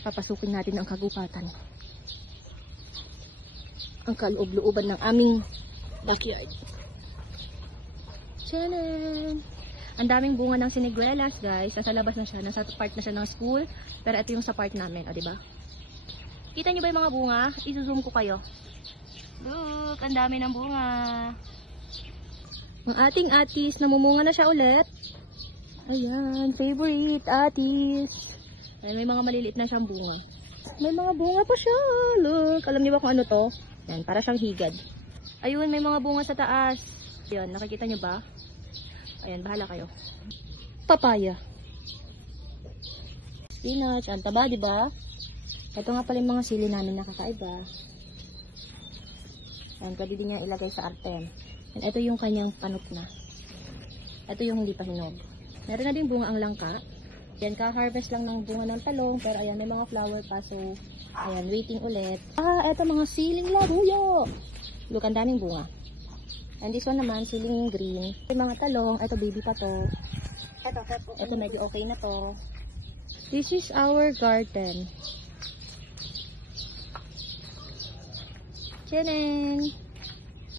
Papasukin natin ang kagubatan. Ang kaloob-looban ng aming backyard. Tiyanan! Ang daming bunga ng siniguelas, guys. Nasa labas na siya. Nasa part na siya ng school. Pero ito yung sa part namin. O, diba? Kita nyo ba yung mga bunga? I-zoom ko kayo. Look! Ang dami ng bunga. Ang ating atis. Namumunga na siya ulit. Ayan. Favorite atis. Ayan, may mga maliliit na siyang bunga. May mga bunga pa siya. Look! Alam niyo ba kung ano to? Ayan, para siyang higad. Ayun, may mga bunga sa taas. Ayan, nakikita niyo ba? Ayan, bahala kayo. Papaya. Spinach. Ang taba, diba? Ito nga pala yung mga sili namin nakakaiba. Ayan, pwede din niya ilagay sa arten. And ito yung kanyang panot na. Ito yung hindi pa hinog. Meron na din bunga ang langka. Ayan, ka-harvest lang ng bunga ng talong. Pero ayan, may mga flower pa. So, ayan, waiting ulit. Ito mga siling labuyo. Look, ang daming bunga. And this one naman, siling green. May mga talong. Ito, baby pa to. Ito, medyo okay na to. This is our garden. Tiyanan!